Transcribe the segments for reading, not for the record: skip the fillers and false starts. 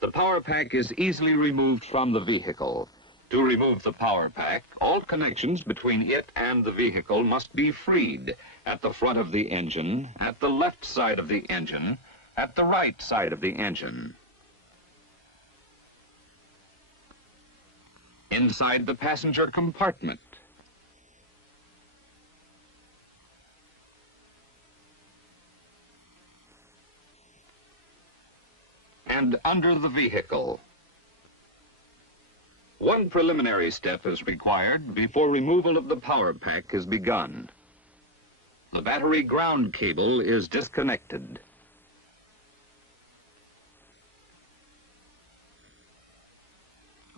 The power pack is easily removed from the vehicle. To remove the power pack, all connections between it and the vehicle must be freed at the front of the engine, at the left side of the engine, at the right side of the engine. Inside the passenger compartment. And under the vehicle. One preliminary step is required before removal of the power pack is begun. The battery ground cable is disconnected.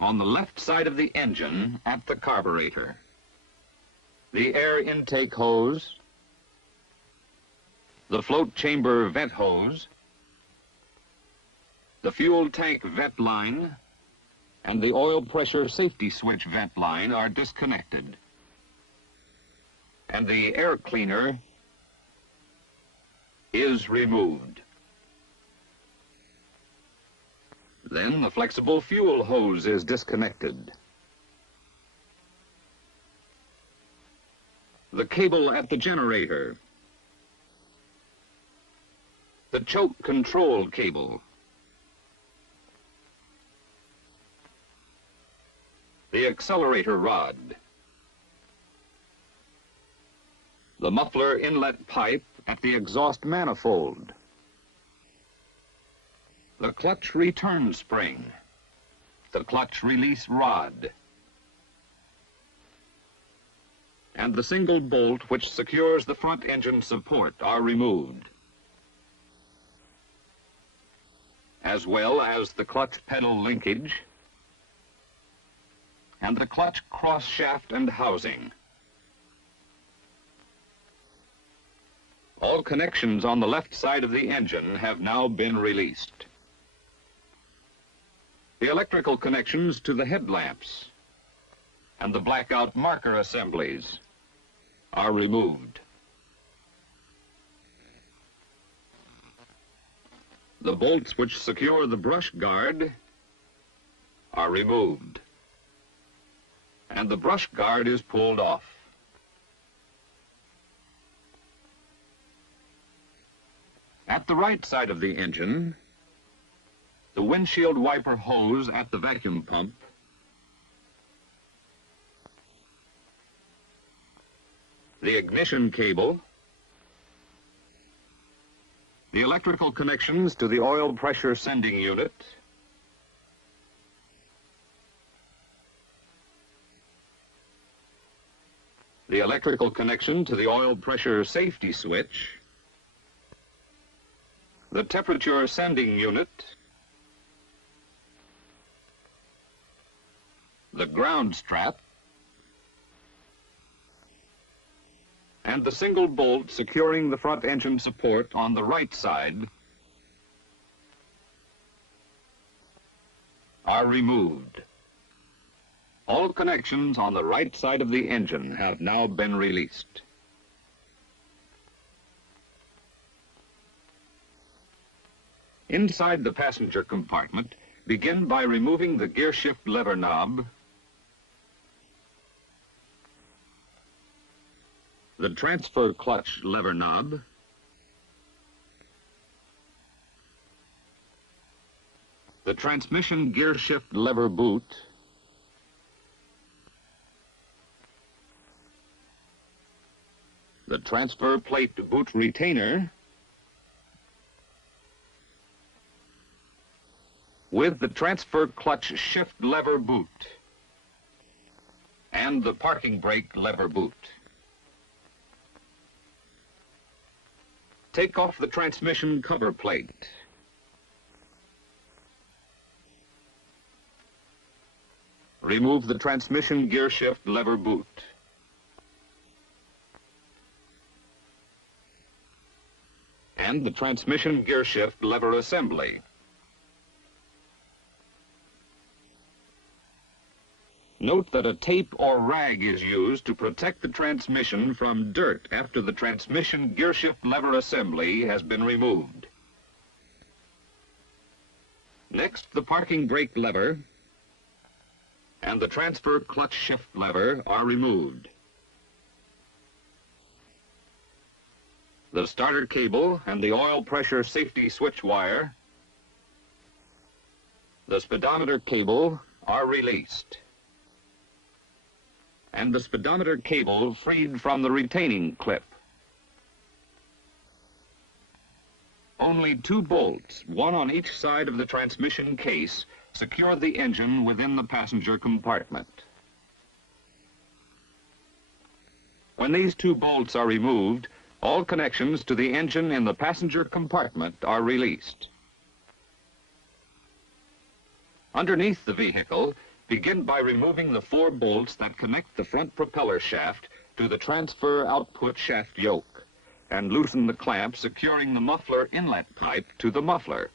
On the left side of the engine at the carburetor. The air intake hose, the float chamber vent hose, the fuel tank vent line, and the oil pressure safety switch vent line are disconnected. And the air cleaner is removed. Then the flexible fuel hose is disconnected. The cable at the generator. The choke control cable. The accelerator rod. The muffler inlet pipe at the exhaust manifold. The clutch return spring. The clutch release rod. And the single bolt which secures the front engine support are removed, as well as the clutch pedal linkage and the clutch cross shaft and housing. All connections on the left side of the engine have now been released. The electrical connections to the headlamps and the blackout marker assemblies are removed. The bolts which secure the brush guard are removed, and the brush guard is pulled off. At the right side of the engine, the windshield wiper hose at the vacuum pump, the ignition cable, the electrical connections to the oil pressure sending unit, the electrical connection to the oil pressure safety switch, the temperature sending unit, the ground strap, and the single bolt securing the front engine support on the right side are removed. All connections on the right side of the engine have now been released. Inside the passenger compartment, begin by removing the gear shift lever knob, the transfer clutch lever knob, the transmission gear shift lever boot, the transfer plate boot retainer, with the transfer clutch shift lever boot, and the parking brake lever boot. Take off the transmission cover plate. Remove the transmission gear shift lever boot. And the transmission gear shift lever assembly. Note that a tape or rag is used to protect the transmission from dirt after the transmission gearshift lever assembly has been removed. Next, the parking brake lever and the transfer clutch shift lever are removed. The starter cable and the oil pressure safety switch wire, the speedometer cable are released, and the speedometer cable freed from the retaining clip. Only 2 bolts, one on each side of the transmission case, secure the engine within the passenger compartment. When these 2 bolts are removed, all connections to the engine in the passenger compartment are released. Underneath the vehicle, begin by removing the 4 bolts that connect the front propeller shaft to the transfer output shaft yoke, and loosen the clamp securing the muffler inlet pipe to the muffler.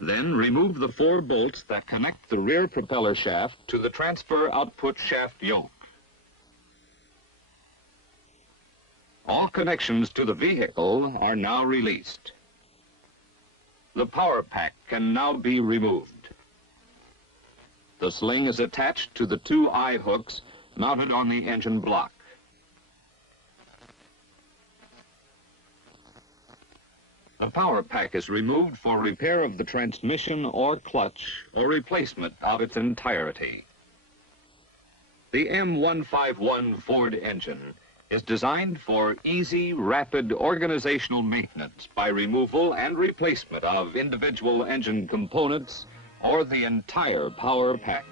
Then remove the 4 bolts that connect the rear propeller shaft to the transfer output shaft yoke. All connections to the vehicle are now released. The power pack can now be removed. The sling is attached to the 2 eye hooks mounted on the engine block. The power pack is removed for repair of the transmission or clutch or replacement of its entirety. The M151 Ford engine is designed for easy, rapid organizational maintenance by removal and replacement of individual engine components or the entire power pack.